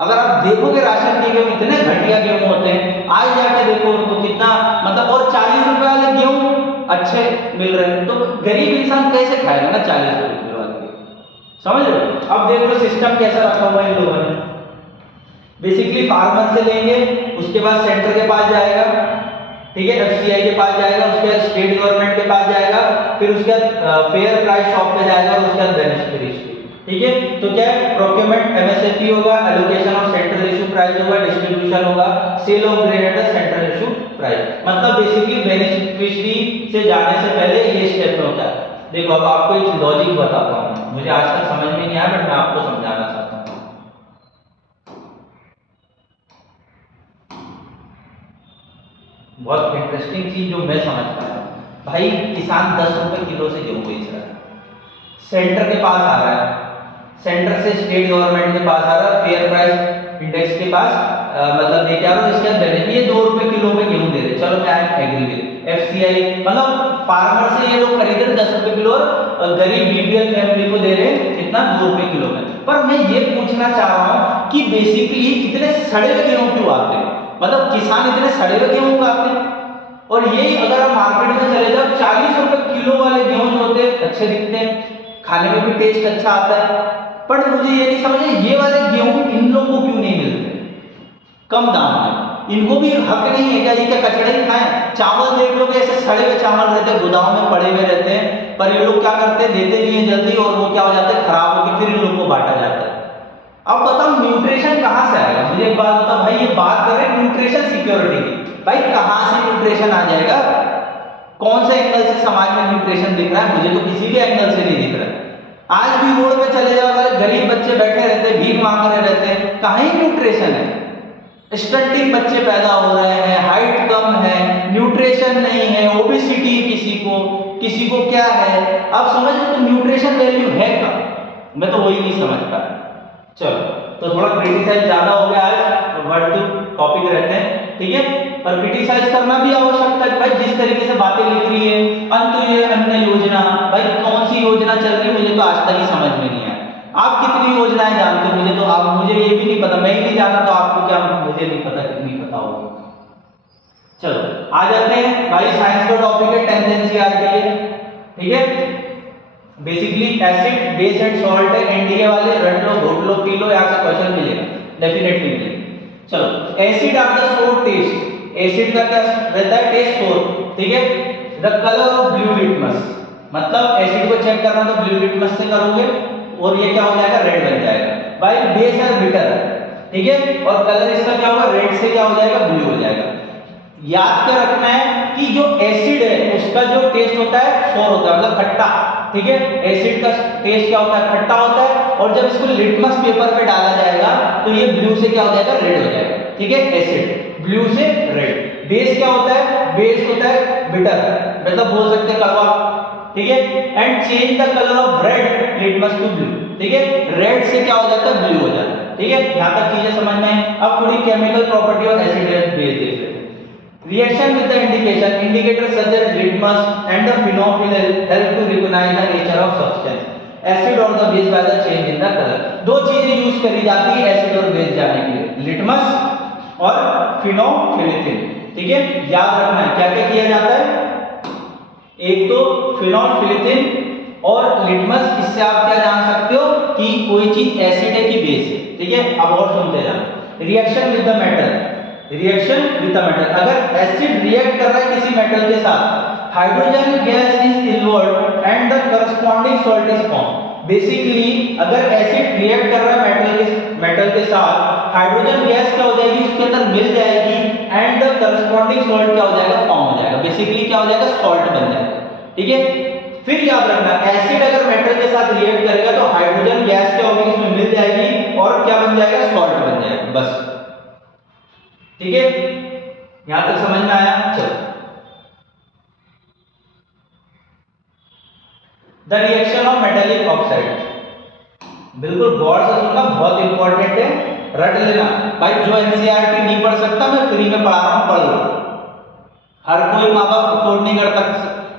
अगर आप देखोगे राशन के गेहूं इतने घटिया गेहूं होते हैं, आज जाके देखो उनको कितना, मतलब, और 40 रुपए वाले गेहूं अच्छे मिल रहे हैं, तो गरीब इंसान कैसे खाएगा ना 40 रुपए किलो वाले गेहूं, समझ रहे हो? अब देख लो सिस्टम कैसा रखा हुआ है इन लोगों ने। बेसिकली फार्मर से लेंगे, उसके बाद सेंटर के पास जाएगा, ठीक है, एफसीआई के पास जाएगा, उसके बाद स्टेट गवर्नमेंट के पास जाएगा, फिर उसके बाद फेयर प्राइस शॉप पे जाएगा और उसके बाद बेनिफिशियरी, ठीक है। तो क्या है, प्रोक्योरमेंट एमएसपी होगा, allocation of central issue price होगा, डिस्ट्रीब्यूशन होगा, sale of grain at the central issue price. मतलब बेसिकली बेनिफिशियरी से जाने से पहले ये स्टेप में होता है। देखो अब आपको एक लॉजिक बताता हूँ, मुझे आज तक समझ में नहीं आया बट मैं आपको समझाना चाहता हूँ। बहुत इंटरेस्टिंग चीज जो मैं समझ पाया, भाई किसान 10 रुपए किलो से गेहूं बेच रहा है, सेंटर के पास आ रहा है, सेंटर से स्टेट गवर्नमेंट के पास आ रहा है, फेयर प्राइस इंडेक्स के पास मतलब लेके आ रहा हूं, इसके बाद ये 2 रुपए किलो पे गेहूं दे रहे, चलो मैं एग्री विद एफसीआई, मतलब फार्मर से ये लोग खरीद रहे 10 रुपए किलो और गरीब बीपीएल फैमिली को दे रहे कितना, 2 रुपए किलो में। पर मैं ये पूछना चाह रहा हूं कि बेसिकली इतने सड़े हुए गेहूं क्यों आते हैं, मतलब किसान इतने सड़े हुए गेहूं उगाते हैं। और यही अगर आप मार्केट में चले जाओ, 40 रुपए किलो वाले गेहूं जो होते हैं अच्छे दिखते हैं, खाने में भी टेस्ट अच्छा आता है, पर मुझे ये नहीं समझ ये वाले गेहूं इन लोगों को क्यों नहीं मिलते कम दाम में। इनको भी हक नहीं है क्या, ये क्या कचड़े ही खाएं? चावल देख लो, ऐसे सड़े हुए चावल रहते हैं, गोदाम में पड़े हुए रहते हैं, पर ये लोग क्या करते हैं, देते नहीं है जल्दी, और वो क्या हो जाता है, खराब होकर फिर इन लोग को बांटा जाता है। अब बताओ न्यूट्रिशन कहां से आएगा, मुझे एक बात बताओ भाई, ये बात कर रहे हैं न्यूट्रिशन सिक्योरिटी की, भाई कहां से न्यूट्रिशन आ जाएगा? कौन से एंगल से समाज में न्यूट्रिशन दिख रहा है? मुझे तो किसी भी एंगल से नहीं दिख रहा है। आज भी रोड पे चले जाओ, गरीब बच्चे बैठे रहते हैं, भीख मांग रहे रहते हैं, कहां ही न्यूट्रिशन है? स्टंटिंग बच्चे पैदा हो रहे हैं, हाइट कम है, न्यूट्रिशन नहीं है, ओबेसिटी किसी को क्या है, आप समझ लो तो न्यूट्रिशन वैल्यू है क्या? मैं तो वही नहीं समझ पा रहा। चलो तो थोड़ा क्रिटिसाइज ज्यादा हो गया आज, वर्ड टू टॉपिक रहते हैं, ठीक है, पर क्रिटिसाइज करना भी आवश्यकता है। भाई जिस तरीके से बातें लिख रही है, अंत्योदय अन्न योजना, भाई कौन सी योजना चल रही है मुझे तो आज तक ही समझ में नहीं आया। आप कितनी योजनाएं जानते हो? मुझे तो मुझे ये भी नहीं पता, मैं ही नहीं जाना तो आपको क्या, मुझे नहीं पता कितनी पता होगी। चलो आ जाते हैं भाई, साइंस का टॉपिक है 10th एनसीईआरटी के लिए, ठीक है। Basically acid base and salt है, एनडीए वाले रट लो, घोट लो, पी लो, यहाँ से क्वेश्चन मिलेगा, डेफिनेटली मिलेगा। चलो acid are the sour taste, acid का क्या रहता है, टेस्ट सोर, ठीक है। The colour of blue litmus, मतलब एसिड को चेक करना तो ब्लू लिटमस से करोगे और ये क्या हो जाएगा, रेड बन जाएगा। भाई बेस है बिटर, ठीक है, और कलर इसका क्या होगा, रेड से क्या हो जाएगा, ब्लू हो जाएगा। याद क्या रखना है कि जो एसिड है उसका जो टेस्ट होता है सोर होता है, मतलब खट्टा, ठीक है। एसिड का टेस्ट क्या होता है, खट्टा होता है, और जब इसको लिटमस पेपर पे डाला जाएगा तो ये ब्लू से क्या हो जाएगा, रेड हो जाएगा, ठीक है। एसिड ब्लू से रेड। बेस क्या होता है, बेस होता है बिटर, मतलब बोल सकते हैं कड़वा, ठीक है। And change the colour of red litmus to blue, ठीक है, रेड से क्या हो जाता है, ब्लू हो जाता है, ठीक है। यहां तक चीजें समझ में आई। अब थोड़ी chemical property of acid and base देख लेते हैं। Reaction with the indicators such as litmus and the phenolphthalein help to recognize the nature of substance, acid or the base by the change in the color। दो चीजें use करी जाती है acid और base जानने के लिए, लिटमस और फिनोल्फिनेथिन। ठीक है, याद रखना है क्या क्या किया जाता है। एक तो फिनोल्फिनेथिन और लिटमस, इससे आप क्या जान सकते हो कि कोई चीज एसिड है कि बेस है। ठीक है, अब और सुनते जाओ। Reaction with the metal, reaction with the metal, अगर एसिड रिएक्ट कर रहा है किसी मेटल के साथ, hydrogen gas is involved and the corresponding salt is form. Basically अगर एसिड रिएक्ट कर रहा है मेटल के साथ, हाइड्रोजन गैस क्या हो जाएगी, उसके अंदर मिल जाएगी एंड द करस्पॉन्डिंग सॉल्ट क्या हो जाएगा, फॉर्म हो जाएगा। बेसिकली क्या हो जाएगा, सॉल्ट बन जाएगा। ठीक है, फिर याद रखना एसिड अगर मेटल के साथ रिएक्ट करेगा तो हाइड्रोजन गैस क्या होगी, इसमें मिल जाएगी और क्या बन जाएगा, सॉल्ट बन जाएगा। बस ठीक है, यहां तक समझ में आया। चलो, the reaction of metallic oxide, बिल्कुल गौर से सुनना, बहुत इंपॉर्टेंट है, रट लेना भाई। जो एनसीईआरटी नहीं पढ़ सकता मैं फ्री में पढ़ा रहा हूं, पढ़ लो। हर कोई माँ बाप अफोर्ड नहीं कर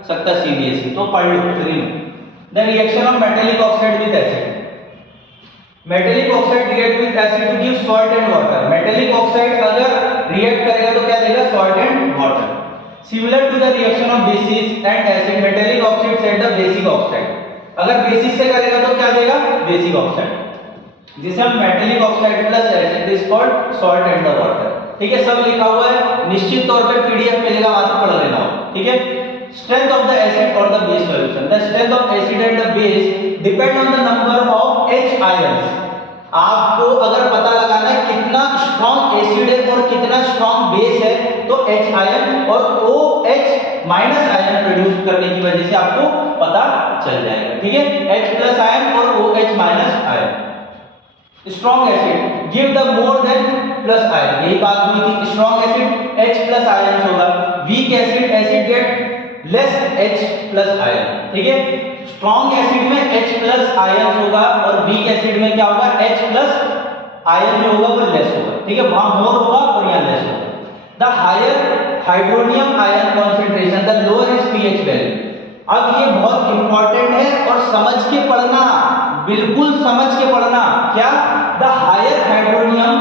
सकता सीबीएसई, तो पढ़ लो फ्री में। The reaction of metallic oxide with acid, metallic oxide react with acid to give salt and water. Metallic oxide अगर रिएक्ट करेगा तो क्या देगा, salt and water. Similar to the reaction of bases and acid, metallic oxide set the basic oxide. अगर bases से करेगा तो क्या देगा, बेसिक ऑक्साइड, जिसे हम metallic oxide plus acid is called salt and the water. ठीक है, सब लिखा हुआ है, निश्चित तौर पे पीडीएफ मिलेगा, वहां से पढ़ लेना। ठीक है, strength of the acid or the base solution, the strength of acid and the base depend on the number of H ions। आपको अगर पता लगाना है कितना स्ट्रॉन्ग एसिड है और कितना स्ट्रॉन्ग बेस है, तो H आयन और OH माइनस आयन प्रोड्यूस करने की वजह से आपको पता चल जाएगा। ठीक है, H प्लस आयन और OH minus ion. Strong acid give the more than plus ion, यही बात हुई थी, strong acid H plus ion होगा, weak acid get less H plus ion. ठीक है, स्ट्रॉन्ग एसिड में H प्लस आयन होगा और वीक एसिड में क्या होगा, H प्लस आयन जो होगा वो लेस होगा। ठीक है, वहां मोर होगा और यहां लेस होगा। The higher hydronium ion concentration the lower is pH value. अब ये बहुत इंपॉर्टेंट है और समझ के पढ़ना, बिल्कुल समझ के पढ़ना। क्या, द हायर हाइड्रोनियम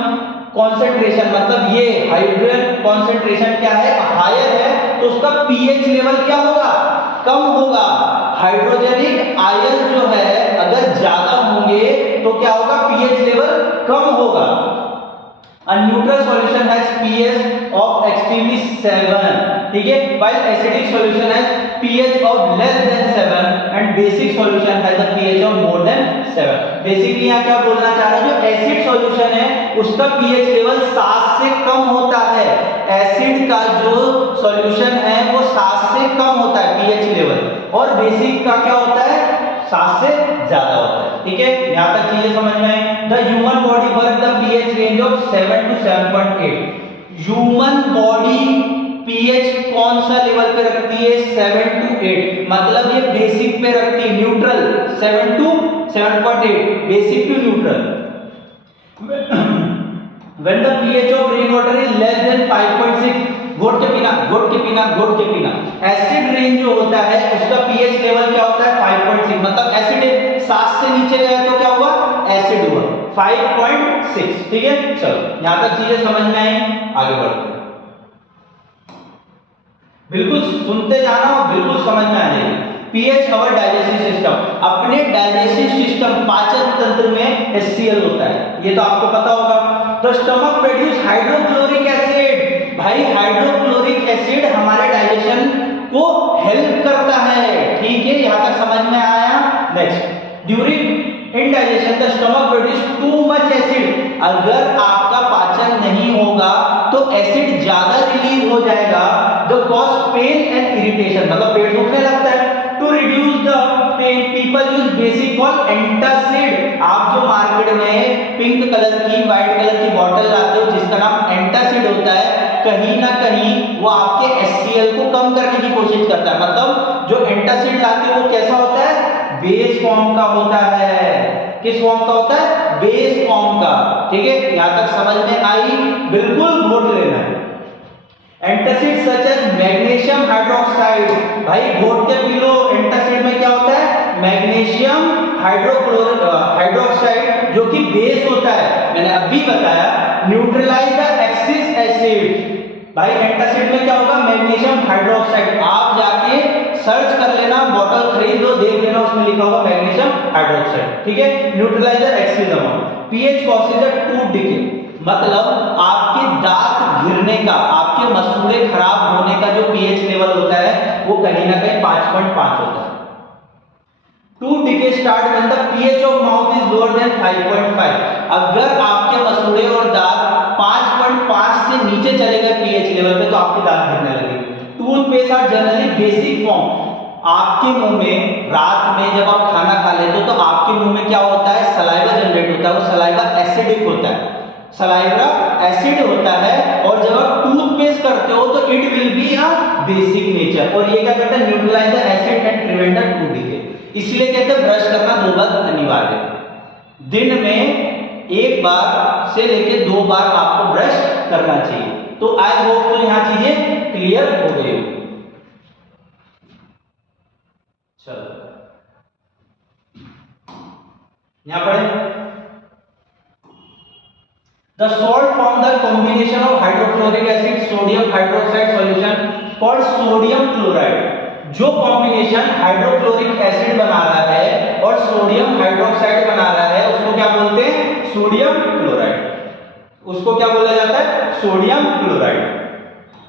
कॉन्सेंट्रेशन, मतलब ये हाइड्रोजन कॉन्सेंट्रेशन क्या है, हायर है, तो उसका पीएच लेवल क्या होगा, कम होगा। हाइड्रोजनिक आयन जो है अगर ज्यादा होंगे तो क्या होगा, पीएच लेवल कम होगा। A neutral solution has pH of extremely 7, ठीक है, while acidic solution has pH of less than 7 and basic solution has a pH of more than 7। Basically यहाँ क्या बोलना चाह रहा है, जो एसिड सॉल्यूशन है उसका pH लेवल 7 से कम होता है। एसिड का जो सॉल्यूशन है वो 7 से कम होता है pH लेवल, और बेसिक का क्या होता है, 7 से ज्यादा होता है। ठीक है, यहां तक चीजें समझ में आई। The human body work the pH range of 7 to 7.8। Human body pH कौन सा लेवल पे रखती है, 7 to 8, मतलब ये बेसिक पे रखती है, neutral 7 to 7.8, basic to neutral. When the pH of rainwater is less than 5.6, घोट के पीना, घोट के पीना, घोट के पीना। एसिड रेंज जो होता है उसका पीएच लेवल क्या होता है, 5.6, मतलब एसिड 7 से नीचे गया तो क्या हुआ, एसिड हुआ 5.6। ठीक है, चलो यहां तक चीजें समझ में आई, आगे बढ़ते हैं। बिल्कुल सुनते जाना और बिल्कुल समझ में आ जाएगी। पीएच अवर डाइजेस्टिव सिस्टम, अपने डाइजेस्टिव सिस्टम पाचन तंत्र में HCl होता है, ये तो आपको पता होगा। The stomach produce hydrochloric acid, भाई हाइड्रोक्लोरिक एसिड हमारे डाइजेशन को हेल्प करता है। ठीक है, यहां तक समझ में आया। Next, during indigestion the stomach produce too much acid, अगर आपका पाचन नहीं होगा तो एसिड ज्यादा रिलीज हो जाएगा। The cause pain and irritation, मतलब पेट दुखने लगता है। To reduce the pain people use basic called antacid. आप जो मार्केट में पिंक कलर की, व्हाइट कलर की बॉटल लाते हो जिसका नाम एंटासिड होता है, कहीं ना कहीं वो आपके HCl को कम करने की कोशिश करता है। मतलब जो एंटासिड लाते हो वो कैसा होता है, बेस फॉर्म का होता है। किस फॉर्म का होता है, बेस फॉर्म का। ठीक है, यहां तक समझ में आई, बिल्कुल नोट लेना है। Antacid such as magnesium hydroxide, भाई घोट के पी लो। एंटासिड में क्या होता है, मैग्नीशियम हाइड्रोक्साइड, जो कि बेस होता है, मैंने अभी बताया। न्यूट्रलाइज द एक्सिस एसिड, भाई एंटासिड में क्या होगा, मैग्नीशियम हाइड्रोक्साइड। आप जाके सर्च कर लेना, बॉटल खरीद लो, देख लेना, उसमें लिखा होगा मैग्नीशियम हाइड्रोक्साइड, ठीक है। Neutraliser axis amount, pH causes tooth decay, मतलब आपके दांत गिरने का, आपके मसूड़े खराब होने का जो पीएच लेवल होता है वो कहीं ना कहीं 5.5 होता है। Tooth decay start when the pH of mouth is lower than 5.5। अगर आपके मसूड़े और दांत 5.5 से नीचे चले गए पीएच लेवल पे तो आपके दांत गिरने लगेंगे। Toothpaste are generally basic form, आपके मुंह में रात में जब आप खाना खा लेते हो तो आपके मुंह में क्या होता है, सलाइवा जनरेट होता है, वो सलाइवा एसिडिक होता है, सलाइवा एसिड होता है। और जब आप टूथपेस्ट करते हो तो it will be a basic nature, और ये क्या करता है, neutralise the acid and prevent the tooth decay. इसलिए कहते हैं ब्रश करना 2 बार अनिवार्य है, दिन में 1 बार से लेके 2 बार आपको ब्रश करना चाहिए। तो आई होप तो यहां चीजें क्लियर हो गई होगी। चलो यहां पढ़े, the salt from the combination of hydrochloric acid sodium hydroxide solution called sodium chloride, जो कॉम्बिनेशन हाइड्रोक्लोरिक एसिड बना रहा है और सोडियम हाइड्रोक्साइड बना रहा है उसको क्या बोलते हैं, सोडियम क्लोराइड। उसको क्या बोला जाता है, sodium chloride.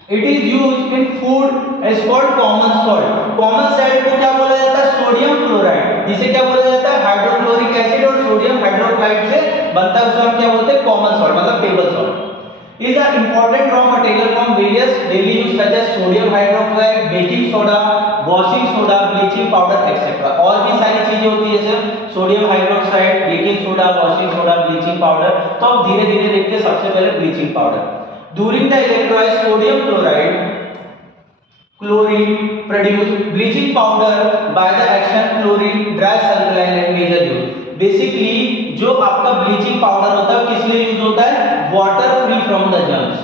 It is used in food is called common salt. Common salt को क्या बोला जाता है, सोडियम क्लोराइड, जिसे क्या बोला जाता है, हाइड्रोक्लोरिक एसिड और सोडियम हाइड्रोक्साइड से बनता है, उसे हम क्या बोलते हैं, कॉमन सॉल्ट, मतलब table salt. is an important raw material from various daily use such as sodium hydroxide, baking soda, washing soda, bleaching powder etc. और भी सारी चीजें होती है जैसे sodium hydroxide, baking soda, washing soda, bleaching powder. तो अब धीरे धीरे देखते हैं, सबसे पहले bleaching powder. During the electrolysed sodium chloride chlorine produce bleaching powder by the action chlorine dry alkaline and major use। Basically जो आपका ब्लीचिंग पाउडर होता है किस लिए यूज होता है, water free from the germs.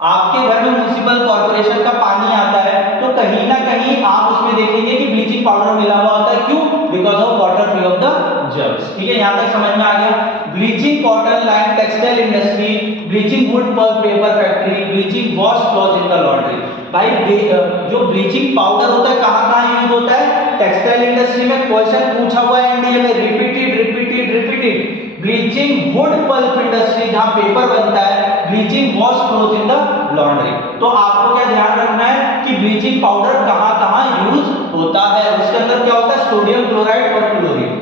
आपके घर में म्युनिसिपल कॉर्पोरेशन का पानी आता है तो कहीं ना कहीं आप उसमें देखेंगे कि ब्लीचिंग पाउडर मिला हुआ होता है, क्यों, because of water free of the germs. ठीक है, यहां तक समझ में आ गया। Bleaching cotton line textile industry, bleaching wood pulp paper factory, bleaching wash cloth in the laundry. भाई जो ब्लीचिंग पाउडर होता है कहां कहां यूज होता है, टेक्सटाइल इंडस्ट्री में। क्वेश्चन पूछा हुआ है एनडीए में, repeated repeated repeated. Bleaching wood pulp industry जहां पेपर बनता है, bleaching wash cloth in the laundry. तो आपको क्या ध्यान रखना है कि ब्लीचिंग पाउडर कहां कहां यूज होता है, उसके अंदर क्या होता है, सोडियम क्लोराइड और क्लोरीन।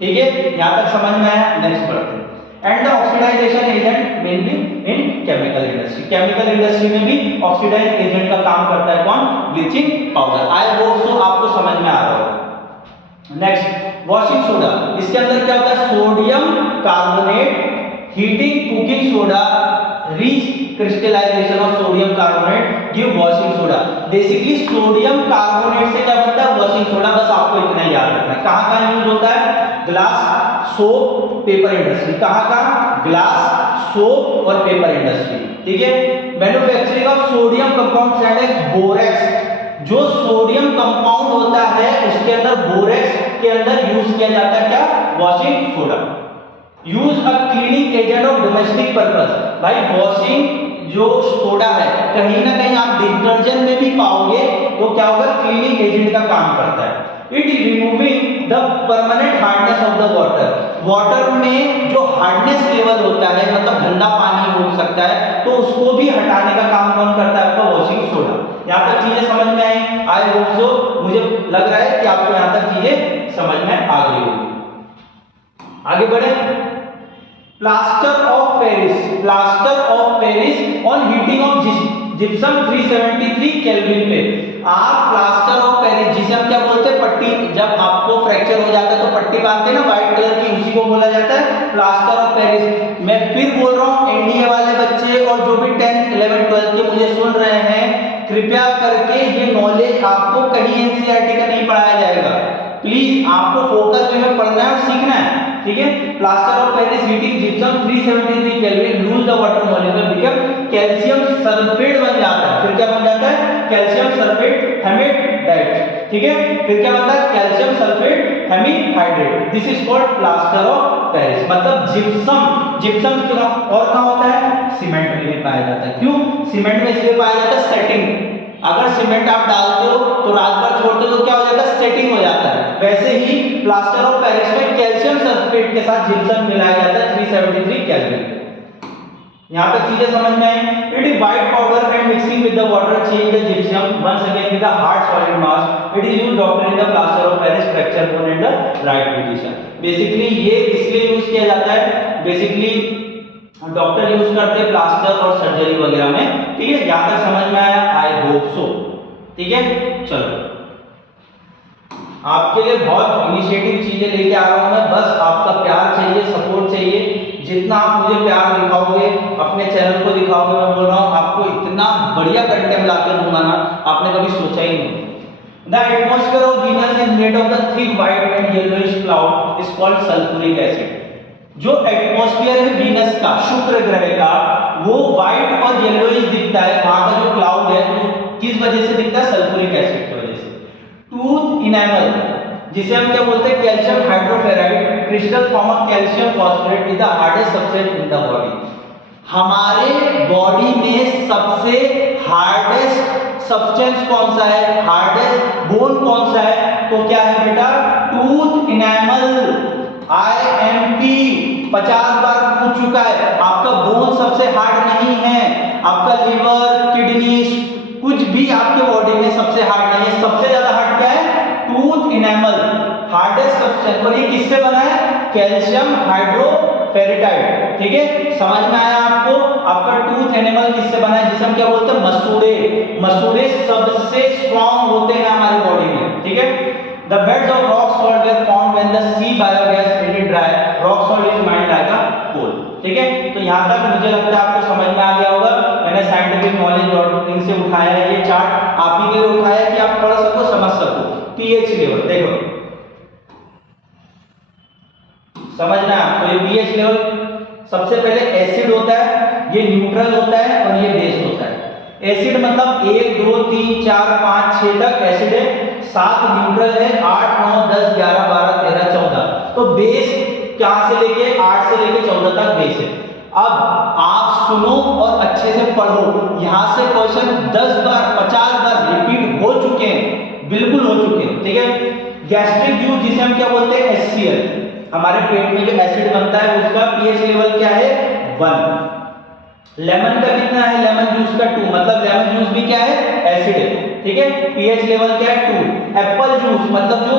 ठीक है, यहां तक समझ में आया। नेक्स्ट पढ़ते हैं। And the oxidisation agent mainly in chemical industry. Chemical industry में भी ऑक्सीडाइज एजेंट का काम करता है कौन, bleaching powder. I hope so आपको समझ में आ रहा होगा। नेक्स्ट वॉशिंग सोडा, इसके अंदर क्या होता है, sodium carbonate, heating cooking soda, crystallisation of sodium carbonate give washing soda. Basically sodium carbonate से क्या बनता है, वॉशिंग सोडा। बस आपको इतना याद रखना है। कहां कहां यूज होता है, ग्लास, सोप, पेपर इंडस्ट्री। कहां कहां, ग्लास, सोप और पेपर इंडस्ट्री। ठीक है। Manufacturing of sodium compound and borax, जो सोडियम कंपाउंड होता है उसके अंदर बोरेक्स के अंदर यूज किया जाता है क्या, washing soda. Use a cleaning agent of domestic purpose. भाई वॉशिंग जो सोडा है कहीं ना कहीं आप डिटर्जेंट में भी पाओगे, तो क्या होगा, क्लीनिंग एजेंट का काम करता है। It is removing the permanent hardness of the water. Water में जो हार्डनेस लेवल होता है, मतलब गंदा पानी हो सकता है, तो उसको भी हटाने का काम कौन करता है, आपका वॉशिंग सोडा। यहां तक चीजें समझ में आई, आई होप सो। मुझे लग रहा है कि आपको यहां तक चीजें समझ में आ गई होगी। आगे बढ़े। Plaster of Paris, plaster of Paris on heating of gypsum 373 kelvin पे। आप प्लास्टर ऑफ पेरिस, जिसे हम क्या बोलते हैं, पट्टी, जब आपको फ्रैक्चर हो जाता है तो पट्टी बांधते हैं ना व्हाइट कलर की, उसी को बोला जाता है प्लास्टर ऑफ पेरिस। मैं फिर बोल रहा हूं, एनडीए वाले बच्चे और जो भी 10th 11th 12th के मुझे सुन रहे हैं, कृपया करके ये नॉलेज आपको कहीं एनसीईआरटी का नहीं पढ़ाया जाएगा। प्लीज आपको फोकस में पढ़ना है और सीखना है। ठीक है। Plaster of Paris heating gypsum 373 kelvin lose the water molecule become calcium sulphate बन जाता है। फिर क्या बन जाता है? कैल्शियम सल्फेट हेमेटाइट, ठीक है। फिर क्या बनता है? Calcium sulphate hemihydrate. This is called plaster of Paris. मतलब जिप्सम, जिप्सम और कहां होता है? सीमेंट में भी पाया जाता है। क्यों सीमेंट में इसलिए पाया जाता है? सेटिंग। अगर सीमेंट आप डालते हो तो रात भर छोड़ते हो तो क्या हो जाता है? सेटिंग हो जाता है। वैसे ही प्लास्टर ऑफ पेरिस में कैल्शियम सल्फेट के साथ जिप्सम मिलाया जाता है 373 केल्विन। यहां तक चीजें समझ में आई? It is white powder and mixing with the water change the gypsum once again with the hard solid mass. It is used often in the plaster of Paris fracture bone in the right position. Basically ये इसलिए use किया जाता है, basically doctor use करते हैं plaster और surgery वगैरह में, ठीक है। यहां तक समझ में आया? आई होप सो, ठीक है। चलो आपके लिए बहुत इनिशिएटिव चीजें लेके आ रहा हूं मैं, बस आपका प्यार चाहिए, सपोर्ट चाहिए। जितना आप मुझे प्यार दिखाओगे, अपने चैनल को दिखाओगे, मैं बोल रहा हूं आपको इतना बढ़िया कंटेंट लाकर दूंगा ना, आपने कभी सोचा ही नहीं। The atmosphere of Venus is made of the thick white and yellowish cloud is called sulfuric acid. जो एटमॉस्फेयर है वीनस का, शुक्र ग्रह का, वो व्हाइट और येलोइश दिखता है। वहां का जो क्लाउड है वो किस वजह से दिखता है? सल्फ्यूरिक एसिड की वजह से। टूथ इनेमल, जिसे हम क्या बोलते हैं? कैल्शियम हाइड्रोफेराइड crystal form of calcium phosphate is the hardest substance in the body. हमारे बॉडी में सबसे हार्डेस्ट सब्सटेंस कौन सा है? हार्डेस्ट बोन कौन सा है? तो क्या है बेटा? Tooth enamel. IMP 50 बार पूछ चुका है। आपका बोन सबसे हार्ड नहीं है, आपका लिवर, किडनी, कुछ भी आपके बॉडी में सबसे हार्ड नहीं है। सबसे ज्यादा हार्ड क्या है? Tooth enamel, hardest substance. और ये किससे बना है? कैल्शियम हाइड्रोफेरेटाइड, ठीक है। समझ में आया आपको? आपका टूथ एनिमल किससे बना है? जिसे हम क्या बोलते हैं? मसूड़े। मसूड़े सबसे स्ट्रॉन्ग होते हैं हमारे बॉडी में, ठीक है। The beds of rock salt were formed when the sea biogas made it dry. Rock salt is mined like a coal. ठीक है, तो यहाँ तक मुझे लगता है आपको समझ में आ गया होगा। मैंने साइंटिफिक नॉलेज से उठाया है ये चार्ट, आप ही के लिए उठाया है कि आप पढ़ सको, समझ सको। पीएच लेवल देखो, समझना है आपको। ये पीएच लेवल सबसे पहले एसिड होता है, ये न्यूट्रल होता है और ये बेस होता है। एसिड मतलब 1 2 3 4 5 6 तक एसिड है, 7 न्यूट्रल है, 8 9 10 11 12 13 14। तो बेस क्या से लेके 8 से लेके 14 तक बेस है। अब आप सुनो और अच्छे से पढ़ो। यहां से क्वेश्चन 10 बार 50 बार रिपीट हो चुके हैं, बिल्कुल हो चुके हैं, ठीक है। गैस्ट्रिक जूस जिसे हम क्या बोलते हैं? HCl। हमारे पेट में जो एसिड बनता है उसका पीएच लेवल क्या है? 1। लेमन का कितना है? लेमन जूस का 2, मतलब लेमन जूस भी क्या है? एसिड है, ठीक है। पीएच लेवल क्या है? 2। एप्पल जूस मतलब जो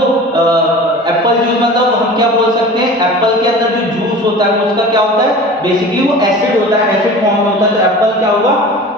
एप्पल जूस मतलब हम क्या बोल सकते हैं? एप्पल के अंदर जो जूस होता है उसका क्या होता है? बेसिकली वो एसिड होता है, एसिड फॉर्म में होता है। तो एप्पल क्या होगा?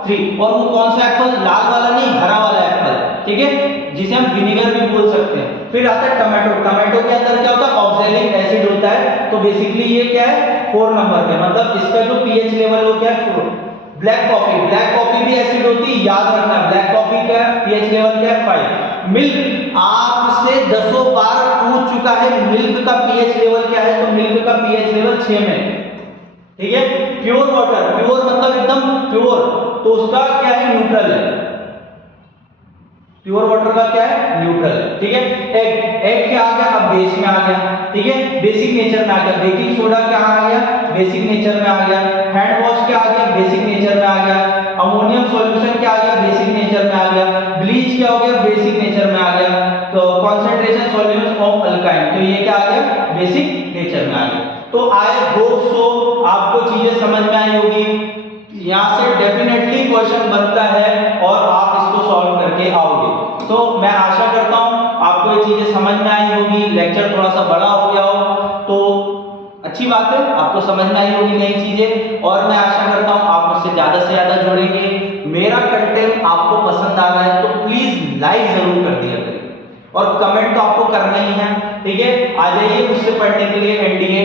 3। और वो कौन सा एप्पल? लाल वाला नहीं, हरा वाला एप्पल, ठीक है, जिसे हम विनेगर भी बोल सकते हैं। फिर आता है टमाटो। टमाटो के अंदर क्या होता है? ऑक्सैलिक एसिड होता है। तो बेसिकली ये क्या है? 4 नंबर पे, मतलब इसका जो पीएच लेवल वो क्या है? 4। ब्लैक कॉफी, ब्लैक कॉफी भी एसिड होती है, याद रखना। ब्लैक कॉफी का पीएच लेवल क्या है? 5। मिल्क आपसे 10 बार पूछ चुका है, मिल्क का पीएच लेवल क्या है? तो मिल्क का पीएच लेवल 6 में, ठीक है। प्योर वाटर, प्योर मतलब एकदम प्योर, तो उसका क्या है? न्यूट्रल है। प्योर वाटर का क्या है? न्यूट्रल है, ठीक है। एग, एग क्या आ गया? अब बेस में आ गया, ठीक है, बेसिक नेचर में आ गया। बेकिंग सोडा क्या आ गया? बेसिक नेचर में आ गया। हैंड वॉश क्या आ गया? बेसिक नेचर में आ गया। अमोनियम सॉल्यूशन क्या आ गया? बेसिक नेचर में आ गया। ब्लीच क्या हो गया? बेसिक नेचर में आ गया। तो कंसंट्रेशन सॉल्यूशन ऑफ अल्काइन, तो ये क्या आ गया? बेसिक नेचर में आ गया। तो आई होप सो आपको चीजें समझ में आई होगी। यहाँ से डेफिनेटली क्वेश्चन बनता है और आप इसको सॉल्व करके आओगे। तो मैं आशा करता हूँ आपको ये चीजें समझ में आई होगी। लेक्चर थोड़ा सा बड़ा हो गया हो तो अच्छी बात है, आपको समझ में आई होगी नई चीजें। और मैं आशा करता हूँ आप मुझसे ज्यादा से ज्यादा जुड़ेंगे। मेरा कंटेंट आपको पसंद आ रहा है तो प्लीज लाइक जरूर कर दिया करिए, और कमेंट तो आपको करना ही है, ठीक है। आ जाइए मुझसे पढ़ने के लिए, एनडीए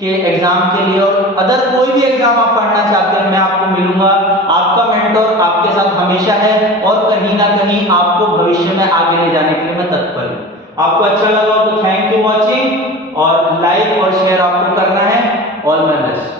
के एग्जाम के लिए, और अदर कोई भी एग्जाम आप पढ़ना चाहते हैं मैं आपको मिलूंगा। आपका मेंटोर आपके साथ हमेशा है, और कहीं ना कहीं आपको भविष्य में आगे ले जाने के लिए मैं तत्पर हूँ। आपको अच्छा लगा तो थैंक यू वॉचिंग। और लाइक और शेयर आपको करना है। All my best.